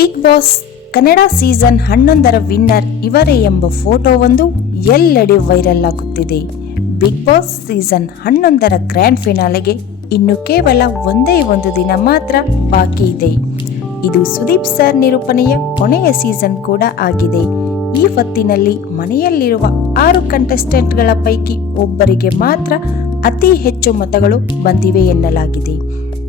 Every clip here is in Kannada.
ಬಿಗ್ ಬಾಸ್ ಕನ್ನಡ ಸೀಸನ್ ಹನ್ನೊಂದರ ವಿನ್ನರ್ ಇವರೇ ಎಂಬ ಫೋಟೋವೊಂದು ಎಲ್ಲೆಡೆ ವೈರಲ್ ಆಗುತ್ತಿದೆ. ಬಿಗ್ ಬಾಸ್ ಸೀಸನ್ ಹನ್ನೊಂದರ ಗ್ರ್ಯಾಂಡ್ ಫಿನಾಲೆಗೆ ಇನ್ನು ಕೇವಲ ಒಂದೇ ಒಂದು ದಿನ ಮಾತ್ರ ಬಾಕಿ ಇದೆ. ಇದು ಸುದೀಪ್ ಸರ್ ನಿರೂಪಣೆಯ ಕೊನೆಯ ಸೀಸನ್ ಕೂಡ ಆಗಿದೆ. ಈ ಹೊತ್ತಿನಲ್ಲಿ ಮನೆಯಲ್ಲಿರುವ ಆರು ಕಂಟೆಸ್ಟೆಂಟ್ಗಳ ಪೈಕಿ ಒಬ್ಬರಿಗೆ ಮಾತ್ರ ಅತಿ ಹೆಚ್ಚು ಮತಗಳು ಬಂದಿವೆ ಎನ್ನಲಾಗಿದೆ.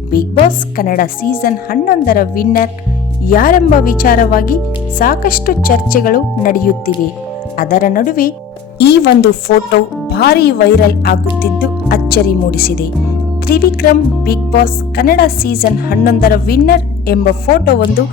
ಬಿಗ್ ಬಾಸ್ ಕನ್ನಡ ಸೀಸನ್ ಹನ್ನೊಂದರ ವಿನ್ನರ್ ಯಾರೆಂಬ ವಿಚಾರವಾಗಿ ಸಾಕಷ್ಟು ಚರ್ಚೆಗಳು ನಡೆಯುತ್ತಿವೆ. ಅದರ ನಡುವೆ ಈ ಒಂದು ಫೋಟೋ ಭಾರಿ ವೈರಲ್ ಆಗುತ್ತಿದ್ದು ಅಚ್ಚರಿ ಮೂಡಿಸಿದೆ. Trivikram Big Boss Kannada season ಹನ್ನೊಂದರ ವಿನ್ನರ್ ಎಂಬ ಫೋಟೋ ಒಂದು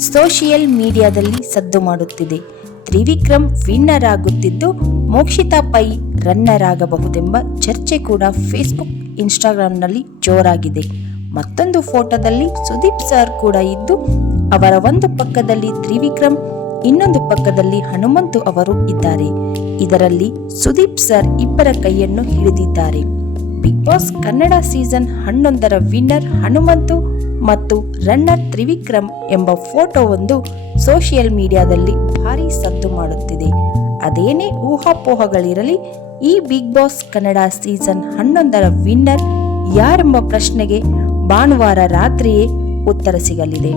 ಸೋಷಿಯಲ್ ಮೀಡಿಯಾದಲ್ಲಿ ಸದ್ದು ಮಾಡುತ್ತಿದೆ. ತ್ರಿವಿಕ್ರಮ್ ವಿನ್ನರ್ ಆಗುತ್ತಿದ್ದು ಮೋಕ್ಷಿತಾ ಪೈ ರನ್ನರ್ ಆಗಬಹುದೆಂಬ ಚರ್ಚೆ ಕೂಡ ಫೇಸ್ಬುಕ್ ಇನ್ಸ್ಟಾಗ್ರಾಂನಲ್ಲಿ ಜೋರಾಗಿದೆ. ಮತ್ತೊಂದು ಫೋಟೋದಲ್ಲಿ ಸುದೀಪ್ ಸರ್ ಕೂಡ ಇದ್ದು ಅವರ ಒಂದು ಪಕ್ಕದಲ್ಲಿ ತ್ರಿವಿಕ್ರಮ್, ಇನ್ನೊಂದು ಪಕ್ಕದಲ್ಲಿ ಹನುಮಂತು ಅವರು ಇದ್ದಾರೆ. ಇದರಲ್ಲಿ ಸುದೀಪ್ ಸರ್ ಇಬ್ಬರ ಕೈಯನ್ನು ಹಿಡಿದಿದ್ದಾರೆ. ಬಿಗ್ ಬಾಸ್ ಕನ್ನಡ ಸೀಸನ್ ಹನ್ನೊಂದರ ವಿನ್ನರ್ ಹನುಮಂತು ಮತ್ತು ರನ್ನರ್ ತ್ರಿವಿಕ್ರಮ್ ಎಂಬ ಫೋಟೋ ಒಂದು ಸೋಷಿಯಲ್ ಮೀಡಿಯಾದಲ್ಲಿ ಭಾರಿ ಸದ್ದು ಮಾಡುತ್ತಿದೆ. ಅದೇನೇ ಊಹಾಪೋಹಗಳಿರಲಿ, ಈ ಬಿಗ್ ಬಾಸ್ ಕನ್ನಡ ಸೀಸನ್ ಹನ್ನೊಂದರ ವಿನ್ನರ್ ಯಾರೆಂಬ ಪ್ರಶ್ನೆಗೆ ಭಾನುವಾರ ರಾತ್ರಿಯೇ ಉತ್ತರ ಸಿಗಲಿದೆ.